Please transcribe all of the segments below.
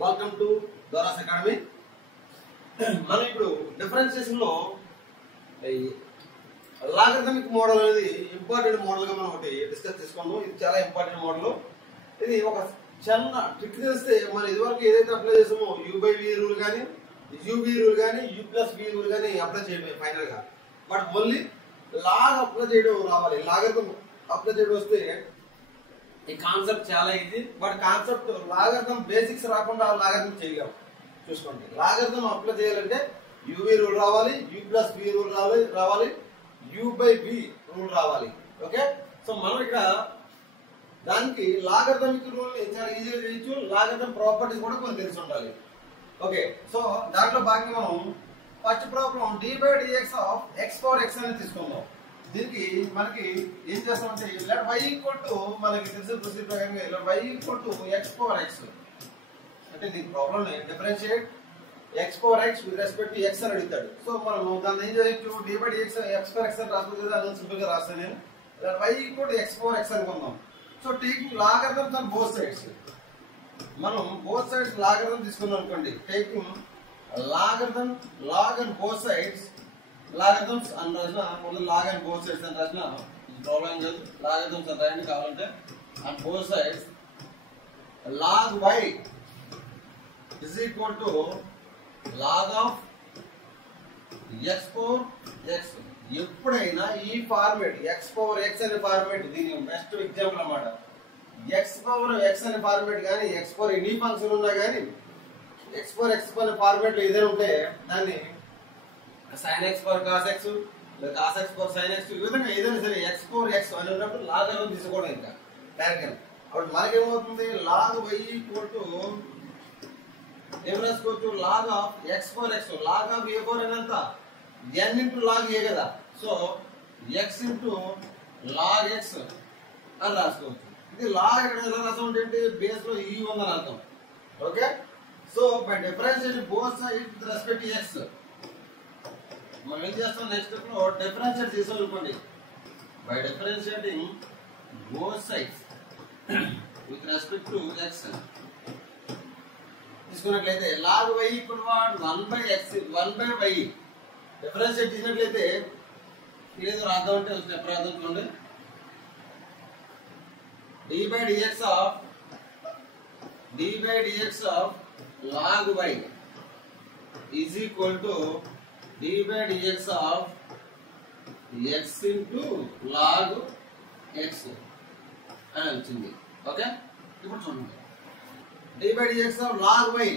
Welcome to దోరాస్ academy. మనం ఇప్పుడు differentiation లో లాగరిథమిక్ మోడల్ అనేది ఇంపార్టెంట్ మోడల్ గా మనం ఒకటి డిస్కస్ చేసుకున్నాం. ఇది చాలా ఇంపార్టెంట్ మోడల్. ఇది ఒక చిన్న ట్రిక్ తెలిస్తే మనం ఇదివరకు ఏదైతే అప్లై చేసామో u/v రూల్ కానీ uv రూల్ కానీ u+v రూల్ కానీ అప్లై చేయడం ఫైనల్ గా. బట్ మళ్ళీ లాగ్ అప్లై చేయడం రావాలి. లాగరిథం అప్లై చేయడం వస్తే ఈ కాన్సెప్ట్ చాలా easy. But concept logarithm basics రాకుండా లాగరిథం చేయలేము. చూసుకోండి, లాగరిథం అప్లై చేయాలంటే uv రూల్ రావాలి, u+v రూల్ రావాలి, u/v రూల్ రావాలి. ఓకే, సో మనం ఇక్కడ దానికి లాగరిథమిక్ రూల్ ని చాలా ఈజీగా చేయొచ్చు. లాగరిథం ప్రాపర్టీస్ కూడా కొన్ని తెలిసి ఉండాలి. ఓకే, సో దాంట్లో భాగంగా మనం first problem d/dx of x⁴x అని తీసుకుందాం. దీనికి మనకి ఏం చేస్తామంటే let y equal to మనకి తెలిసిన ప్రొసీజర్ ప్రకారంగా let y equal to x⁴x అంటే దీని problem differentiate x⁴x with respect to x అని అడుగుతాడు. సో మనం దాన్ని ఏం చేయొచ్చు, d/dx x⁴x అని రాసుకుంటే దాన్ని సింపుల్ గా రాస్తాను నేను. let y equal to x⁴x అనుకుందాం. So taking logarithms on both sides, మనం బోత్ సైడ్స్ లాగరిథం తీసుకున్నాం అనుకోండి. Taking logarithm log and both sides logarithms అని రాసిన లాగ్ అండ్ బోత్ సైడ్స్ అని రాసిన ప్రాబ్లం కాదు. లాగరిథమ్స్ అని రాయండి కావాలంటే. And both sides log y is equal to log of x⁴x. ఎప్పుడైనా ఈ ఫార్మేట్ x⁴x అనే ఫార్మేట్ దీని బెస్ట్ ఎగ్జాంపుల్ అన్నమాట. x⁴x అనే ఫార్మేట్ కానీ x⁴ ఎనీ ఫంక్షన్ ఉన్నా కానీ x⁴x అనే ఫార్మేట్ లో ఏదైనా ఉంటే దాన్ని sin x for cos x లేదా cos x for sin x ఈ విధంగా ఏదైనా సరే x⁴x అని ఉన్నప్పుడు లాగరిథం తీసుకోవడం ఇంకా డైరెక్ట్ గా. అప్పుడు మనకేమవుతుంది, log y equal to ఏం రాసుకోవచ్చు, log of x⁴x. log of a⁴ ఎంత n into log a కదా. So x into log x అని రాసుకోవచ్చు. ఇది లాగ్ ఇక్కడ ఎలా రాసాం అంటే బేస్ లో e ఉందని అర్థం. Okay, so by differentiating both sides with respect to x మనం ఏం చేస్తాం, నెక్స్ట్ స్టెప్ లో డిఫరెన్షియేట్ చేసాం అనుకోండి. By differentiating both sides with respect to x తీసుకున్నట్లయితే log y equal to 1/x 1/y differentiate చేసినట్లయితే ఏదో రాద్దాం అంటే స్టెప్ రాద్దాం చూడండి. d/dx of log y is equal to d/dx of x into log x అని వచ్చింది. ఓకే, ఇప్పుడు చూడండి d/dx of log y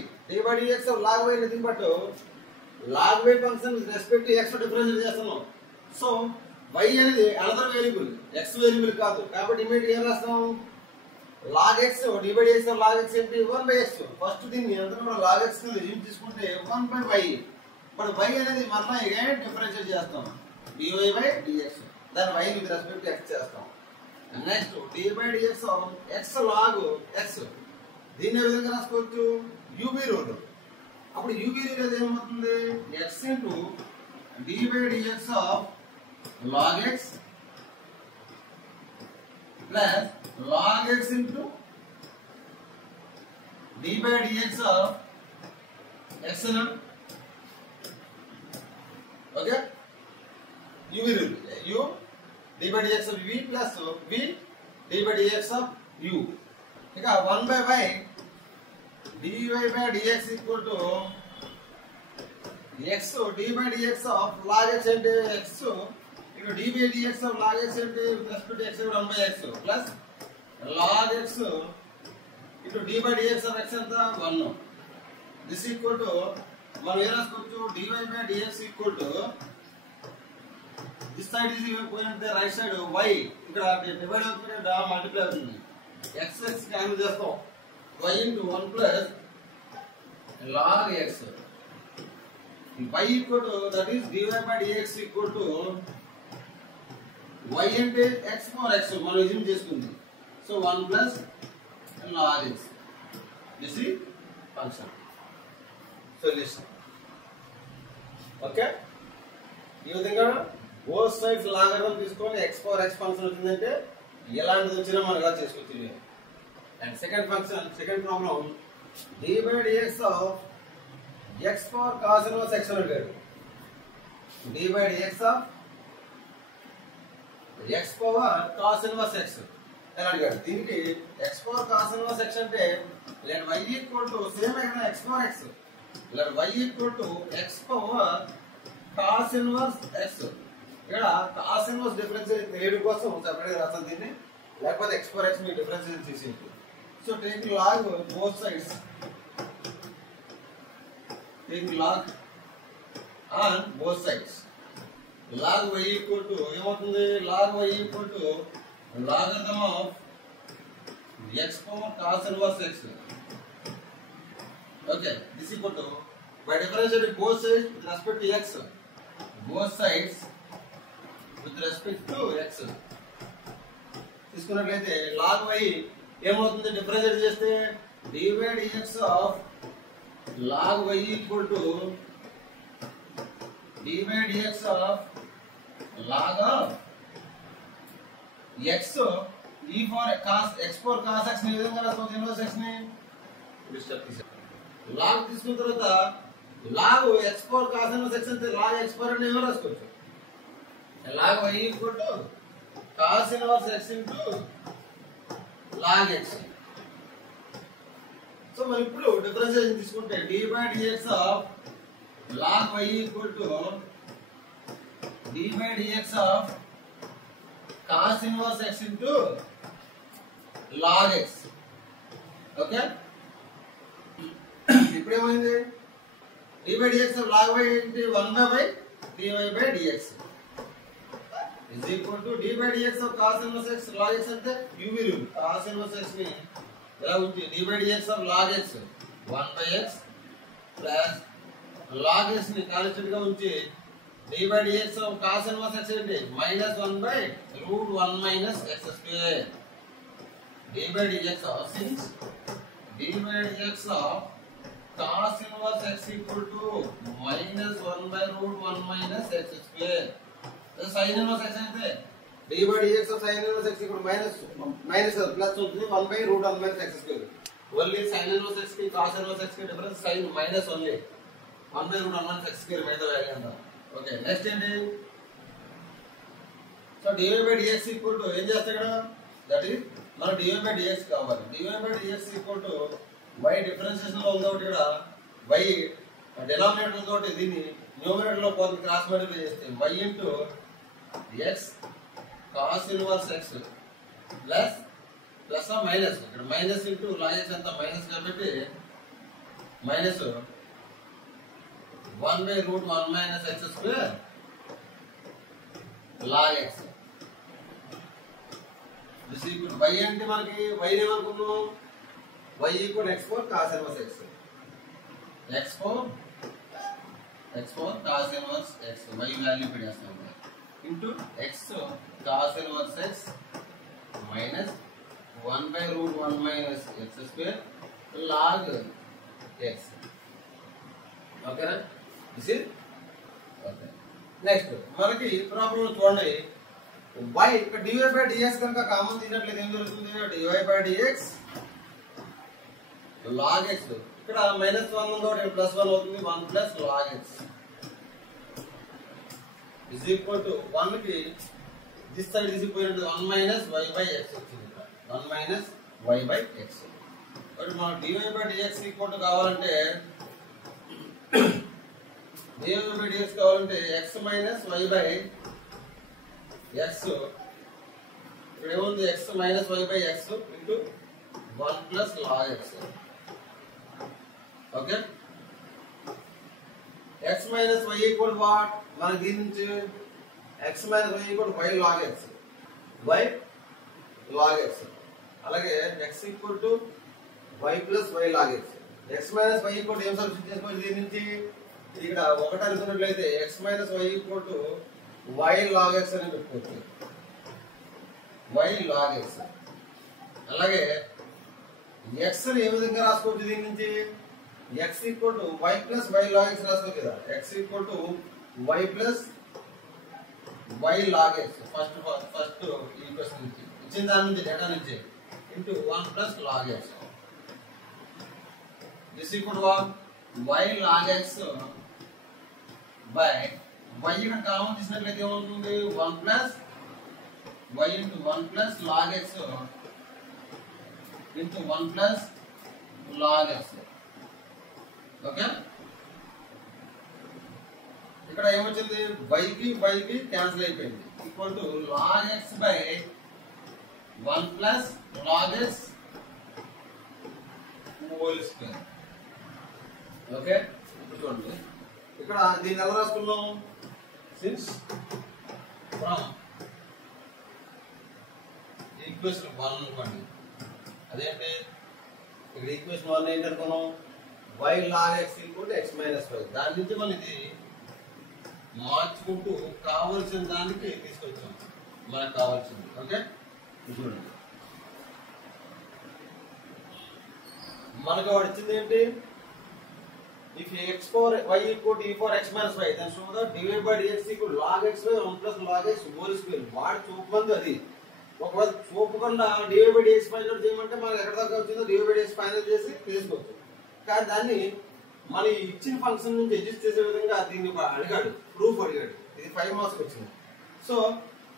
nothing but log y function with respect to x differentiate చేస్తున్నాం. సో y అనేది another variable, x variable కాదు. కాబట్టి immediate ఏం రాస్తాం, log x d/dx of log x ఏంటి 1/x. ఫస్ట్ దీన్ని అంతా కూడా log x ని లిమిట్ తీసుకుంటే 1/y. ఇప్పుడు y అనేది మళ్ళీ అగైన్ డిఫరెన్షియేట్ చేస్తాం dy/dx, దాని y with respect to x చేస్తాం. Next d/dx of x log x దీన్ని ఏ విధంగా రాసుకోవచ్చు, uv రూల్. అప్పుడు uv రూల్ ఏమవుతుంది, x into d/dx of log x plus log x into d/dx of x n. Okay, uv rule u d/dx of v plus v d/dx of u. ఇక 1/y dy/dx equal to x d/dx of log x అంటే x ఇక్కడ d/dx of log x అంటే plus to x 1/x plus log x into d/dx of x ఎంత 1. This equal to మనం ఏం రాసుకోవచ్చు, dy/dx equal to this side is పోయినట్టే right side y ఇక్కడ divide అవుతుంది, మల్టిప్లై అవుతుంది. x క్యాన్సిల్ చేస్తాం, y into 1 plus log x. y equal to that is dy/dx equal to y అంటే x⁴x మనం యూజ్ చేసుకుంది. So 1 plus log x. This is function solution. Okay, ఈ విధంగా both sides logarithm తీసుకొని x⁴x function వచ్చిందంటే ఎలాంటిది వచ్చినా మనం ఇలా చేసుకోవచ్చు. And second function, second problem D by dx of x power cos inverse x అని అడిగాడు. D by dx of x power cos inverse x అని అడిగాడు. దీనికి x power cos inverse x అంటే let y equal to same ఇక్కడ x power x, let y equal to x power cos inverse x. ఇక్కడ cos inverse difference చేయడం కోసం separate గా రాస్తాను దీన్ని, లేకపోతే x power x మీ డిఫరెన్స్ తీసేయండి. So take log both sides, take log on both sides. log y equal to ఏమవుతుంది, log y equal to logarithm of x power cos inverse x. Okay, this equal to by differentiating both sides with respect to x, both sides with respect to x తీసుకున్నట్లయితే log y ఏమవుతుంది, differentiate చేస్తే d by dx of log y equal to d by dx of log of x e for cos x for cos x ని విధంగా రాసుకోవచ్చు, inverse x ని log తీసుకున్న తర్వాత log x for cos inverse x అంటే log x for అని ఏమో రాసుకోవచ్చు. log y equal to cos inverse x into log x. So మనం ఇప్పుడు డిఫరెన్షియేషన్ తీసుకుంటే d by dx of log y equal to d by dx of cos inverse x into log x. Okay, ఇప్పుడు ఏమైంది, d by dx of log y into 1/y dy by dx is equal to d by dx of cos inverse x log x అంటే u rule, cos inverse x ని ఎలా ఉంది, d by dx of log x 1/x plus log x ని constant గా ఉంచి d by dx of cos inverse x ఏంటి -1/√1 - x square. d by dx of since d by dx of cos inverse x equal to -1/√1 - x square. sin inverse x అంటే d by dx of sin inverse x equal to minus plus ఉంటుంది 1/√1 - x square. Only sin inverse x కి cos inverse x కి difference sin minus only 1/√1 - x square మీద value అంటాం. Okay, next ఏంటి, so dy by dx equal to ఏం చేస్తాం ఇక్కడ, that is మన dy by dx కావాలి. dy by dx equal to y differentiation లో ఉందో ఇక్కడ y డినామినేటర్ తోటి దీన్ని న్యూమరేటర్ లో పోతే క్రాస్ మల్టిప్లై చేస్తే y into x cos inverse x plus plus minus, ఇక్కడ మైనస్ ఇంటూ log x అంతా మైనస్ కాబట్టి minus 1/√1 - x square log x. This equal y అంటే మనకి y ఏమనుకున్నాం, y equal x for cos inverse x, x for cos inverse x y value పెట్టేస్తాం into x cos inverse x minus 1/√1 - x square log x. ఓకేనా, this is okay. Next మనకి problem చూడండి, y ఇక్కడ dy by dx కనుక common తీసినట్లయితే ఏం జరుగుతుంది, dy by dx log x, ఇక్కడ -1 ఉందో +1 అవుతుంది, 1 plus log x is equal to 1 కి this side తీసిపోయినట్టు 1 minus y by x వచ్చింది, 1 minus y by x. మరి మనం dy by dx equal to కావాలంటే dy by dx కావాలంటే x minus y by x, ఇక్కడ ఏముంది x minus y by x into 1 plus log x. Okay, x minus y equal to what, మనకి దీని నుంచి x minus y equal to y log x, y log x. అలాగే x equal to y plus y log x, x minus y equal to ఏం substitute చేసుకోవచ్చు దీని నుంచి, ఇక్కడ ఒకటి అనుకున్నట్లయితే x minus y equal to y log x అని పెట్టుకోవచ్చు, y log x. అలాగే x ని ఏ విధంగా రాసుకోవచ్చు దీని నుంచి, x equal to y plus y log x రాసుకోవచ్చు కదా, x equal to y plus y log x first equation నుంచి ఇచ్చిన దాని నుంచి డేటా నుంచి into 1 plus log x. This equal to y log x by y ఇక్కడ common తీసినట్లయితే ఏమవుతుంది 1 plus y into 1 plus log x into 1 plus log x. Okay, ఇక్కడ ఏమొచ్చింది y కి క్యాన్సిల్ అయిపోయింది equal to log x by 1 plus log x whole square. Okay, చూడండి ఇక్కడ దీన్ని ఎలా రాసుకున్నాం, సిన్స్ ఫ్రమ్ ఈక్వేషన్ 1 అనుకోండి, అదేంటి ఇక్కడ ఈక్వేషన్ 1 ఏంటి అనుకున్నాం, y log x equal to x minus y. దాని నుంచి మనం ఇది మార్చుకుంటూ కావలసిన దానికి తీసుకొచ్చాం మనకు కావాల్సింది. ఓకే, చూడండి మనకు వచ్చింది ఏంటి, if x for y equal to e for x minus y, then show that divided by dx equal log x by 1 plus log x whole square. వాడు చూపమంది అది. ఒకవేళ చూపకుండా డివైడ్ బై dx ఫైనల్ చేయమంటే మనకి ఎక్కడ దాకా వచ్చిందో డివైడ్ బై dx ఫైనల్ చేసి తీసుకోవచ్చు. కానీ దాన్ని మన ఇచ్చిన ఫంక్షన్ నుంచి అడ్జస్ట్ చేసే విధంగా దీన్ని అడిగాడు, ప్రూఫ్ అడిగాడు. ఇది 5 మార్క్స్ వచ్చింది. సో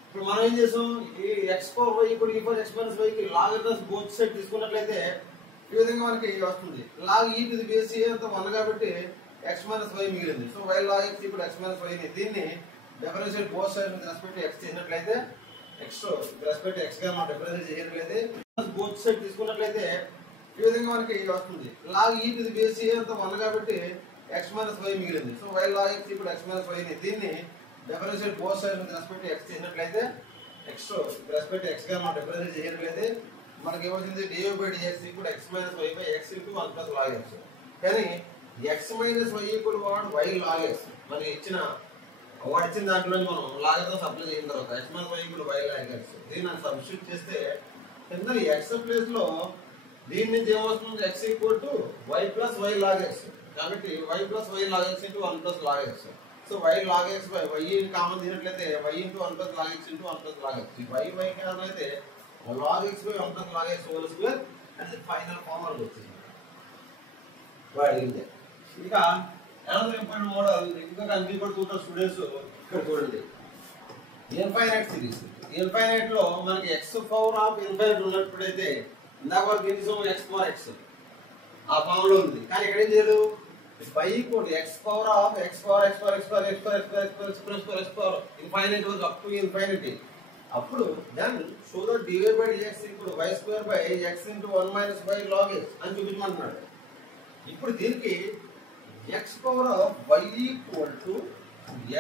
ఇప్పుడు మనం ఏం చేసాం, ఈ x for y equal to e for x minus y కి లాగరిథమ్స్ బోత్ సైడ్ తీసుకున్నట్లయితే ఈ విధంగా మనకి వస్తుంది. Log e to the base a అంతా 1 కాబట్టి x మైనస్ y మిగిలింది. సో y log x ఇప్పుడు x మైనస్ y ని దీన్ని differentiate both side with respect to x చేసినట్లయితే x with respect to x గా మనం డిఫరెన్షియేట్ చేసినట్లయితే బోత్ సైడ్ తీసుకున్నట్లయితే ఈ విధంగా మనకి వస్తుంది. Log e to the base a అంతా 1 కాబట్టి x మైనస్ y మిగిలింది. సో y log x ఇప్పుడు x మైనస్ y ని దీన్ని differentiate both side with respect to x చేసినట్లయితే x with respect to x గా మనం డిఫరెన్షియేట్ చేసినట్లయితే మనకి ఏమవుతుంది, dy by dx equal x minus y by x into 1 plus log x. కానీ x minus y equal y log x మనకి ఇచ్చిన దాంట్లో మనం లాగరిథమ్స్ అప్లై చేసిన తర్వాత x minus y equal y log x దీన్ని సబ్స్టిట్యూట్ చేస్తే కింద x ప్లేస్ లో దీని నుంచి ఏమవుతుంది, x equal to y plus y log x. కాబట్టి y plus y log x into 1 plus log x. So y log x by y common తీసినట్లయితే y into 1 plus log x into 1 plus log x. ఈ y common అయితే log x by 1 plus log x whole square and the final formula వచ్చింది వాడింది. ఇక another important model ఇంకా confuse అవుతారు students. ఇక్కడ చూడండి, ఇన్ఫైనైట్ సిరీస్. ఇన్ఫైనైట్ లో మనకి x పవర్ ఆఫ్ ఇన్ఫైనైట్ ఉన్నప్పుడైతే ఇందాక వరకు ఏం చేసాం, x పవర్ x ఆ ఫామ్ లో ఉంది. కానీ ఇక్కడ ఏం చేయదు, y equal to x power of x power x power x power x power x power x power x power x power infinite వరకు అప్ టు ఇన్ఫైనిటీ. అప్పుడు then show that dy by dx equal y square by x into 1 minus y log x అని చూపించమంటున్నాడు. ఇప్పుడు దీనికి x power of y equal to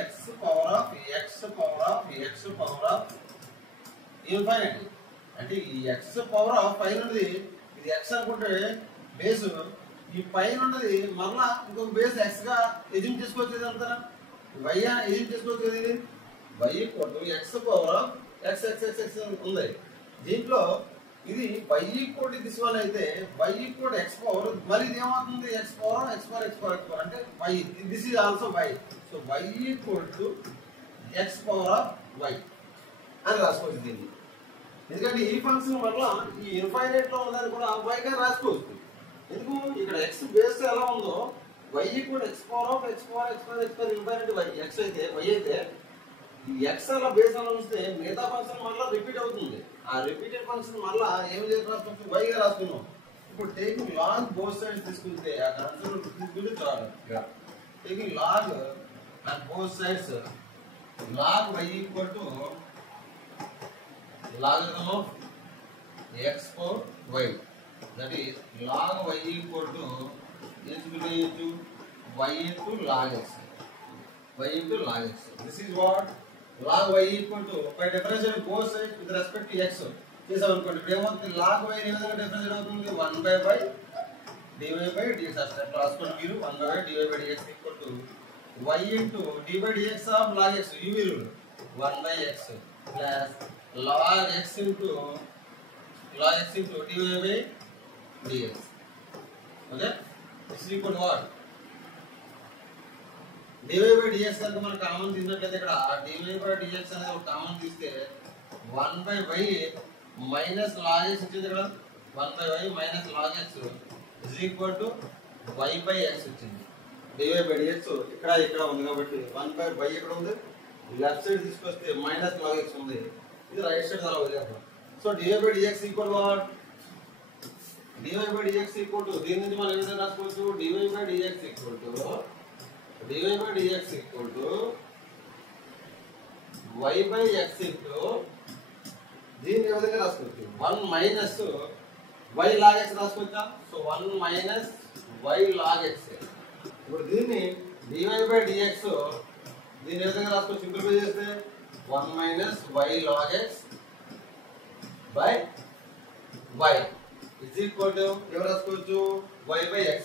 x power of x power of x power of infinity. అంటే ఈ x power of పైన ఉన్నది ఇది x అనుకుంటే బేస్, ఈ పైన ఉన్నది మరలా ఇంకొక బేస్ x గా ఎజ్యూమ్ చేసుకోవచ్చు. ఇదంతా y ఎజ్యూమ్ చేసుకోవచ్చు కదా. ఇది y equal to x power of x x x x ఉంది. దీంట్లో ఇది y equal to this one అయితే y equal to x power, మరి ఇది ఏమవుతుంది, x power x power x power x power అంటే y, this is also y. So y equal to x power of y అని రాసుకోవచ్చు దీన్ని. ఎందుకంటే ఈ ఫంక్షన్ వల్ల ఈ ఇన్ఫైనైట్ లో ఉన్నదాన్ని కూడా y గా రాసుకోవచ్చు. ఎందుకు, ఇక్కడ x బేస్ ఎలా ఉందో y equal x power of x power x power x power infinite y x అయితే y అయితే ఈ x అలా బేస్ అలా ఉంటే మిగతా ఫంక్షన్ మళ్ళీ రిపీట్ అవుతుంది. ఆ రిపీటెడ్ ఫంక్షన్ మళ్ళీ ఏం చేసి రాసుకోవచ్చు, y గా రాసుకున్నాం. ఇప్పుడు టేకింగ్ లాగ్ బోత్ సైడ్స్ తీసుకుంటే ఆ కన్సర్న్ తీసుకుంటే చాలు. Taking log and both sides log y equal to logarithm of x for y, that is log y equal to into y into log x, y into log x. This is what log y equal to, by differentiate both sides with respect to x చేసాం అనుకోండి. ఇప్పుడు ఏమవుతుంది, log y ఏ విధంగా differentiate అవుతుంది, 1 by y dy by dx అట్లా రాసుకోండి మీరు. 1 by y dy by dx equal to y into d by dx of log x, u will 1 by x plus log x into dy by dx. Okay, this is equal to what, dy by dx కనుక మనం common తీసినట్లయితే ఇక్కడ dy by dx అనేది ఒక common తీస్తే 1 by y minus log x వచ్చింది. ఇక్కడ 1 by y minus log x is equal to y by x వచ్చింది. dy by dx ఇక్కడ ఉంది కాబట్టి 1 బై y ఇక్కడ ఉంది. లెఫ్ట్ సైడ్ తీసుకొస్తే మైనస్ log x ఉంది. ఇది రైట్ సైడ్ అలా వదిలేద్దాం. So dy by dx equal what? dy by dx equal to దీని నుంచి మనం ఏమైనా రాసుకోవచ్చు. dy by dx equal to y by x into దీన్ని ఏ విధంగా రాసుకోవచ్చు? 1 మైనస్ y log x రాసుకోవచ్చా? So 1 minus y log x. ఇప్పుడు దీన్ని dy బై dx దీన్ని ఏ విధంగా రాసుకోవచ్చు? సింప్లిఫై చేస్తే 1 minus y log x by y is equal to ఏం రాసుకోవచ్చు? y by x.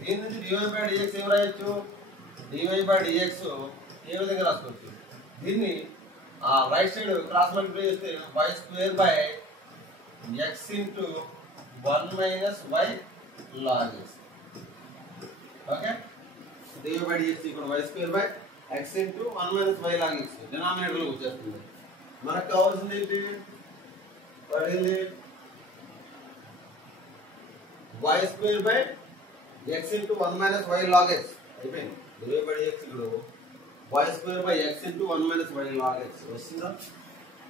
దీని నుంచి dy బై dx ఏం రాయొచ్చు? dy బై dx ఏ విధంగా రాసుకోవచ్చు? దీన్ని రైట్ సైడ్ క్రాస్ మల్టిప్లై చేస్తే y square by x into 1 minus y log x. Okay, dy by dx equal y square by x into 1 minus y log x. Denominator లో వచ్చేస్తుంది. మనకు కావాల్సింది ఏంటి? పడింది y square by x into 1 minus y log x అయిపోయింది. dy by dx ఇప్పుడు y square by x into 1 minus y log x వస్తుందా?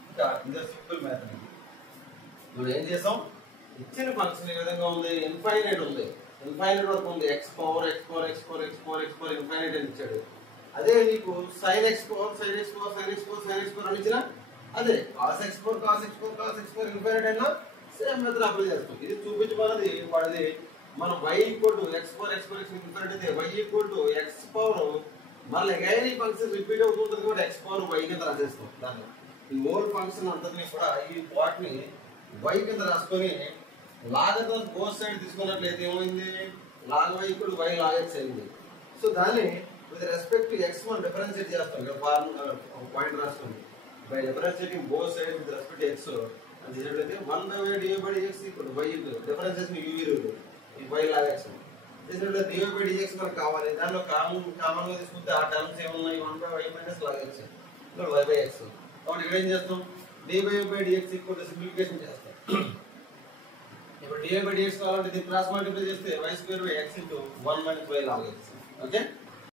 ఇంకా ఇది సింపుల్ మెథడ్. ఇప్పుడు ఏం చేసాం? ఇచ్చిన ఫంక్షన్ ఏ విధంగా ఉంది? ఇన్ఫైనైట్ ఉంది. ఇన్ఫైనైట్ వరకు ఉంది. x పవర్ ఇన్ఫైనైట్ అని ఇచ్చాడు. అదే నీకు sin x పవర్ అని ఇచ్చిన అదే cos x పవర్ ఇన్ఫైనైట్ అయినా సేమ్ మెథడ్ అప్లై చేస్తాం. ఇది చూపించబోనది వాడిది. మనం y equal to x power infinite అయితే y equal to x power మళ్ళీ అగైన్ ఈ ఫంక్షన్ రిపీట్ అవుతుంటుంది కూడా x పవర్ y కింద రాసేస్తాం. దాన్ని ఈ హోల్ ఫంక్షన్ అంతటిని కూడా ఈ పార్ట్ని y కింద రాసుకొని లాగతో బోత్ సైడ్ తీసుకున్నట్లయితే ఏమైంది? log y equal to y log x అయింది. సో దాన్ని విత్ రెస్పెక్ట్ టు x మనం డిఫరెన్షియేట్ చేస్తాం. ఇక్కడ ఫార్ములా ఒక పాయింట్ రాసుకోండి. By differentiating both side with respect to x అది చేసినట్లయితే 1 by dy by dx equal to y differentiation u విలువ ఈ y log x చేసినట్లయితే dy బై dx మనకు కావాలి. దానిలో కామన్ గా తీసుకుంటే ఆ టర్మ్స్ ఏమున్నాయి? 1 by y minus log x ఇక్కడ y బై x. కాబట్టి ఇక్కడ ఏం చేస్తాం? dy by dx equal to simplification చేస్తాం. ఇప్పుడు dy బై dx కావాలంటే దీన్ని క్రాస్ మల్టిప్లై చేస్తే y square by x into 1 minus y log x. Okay.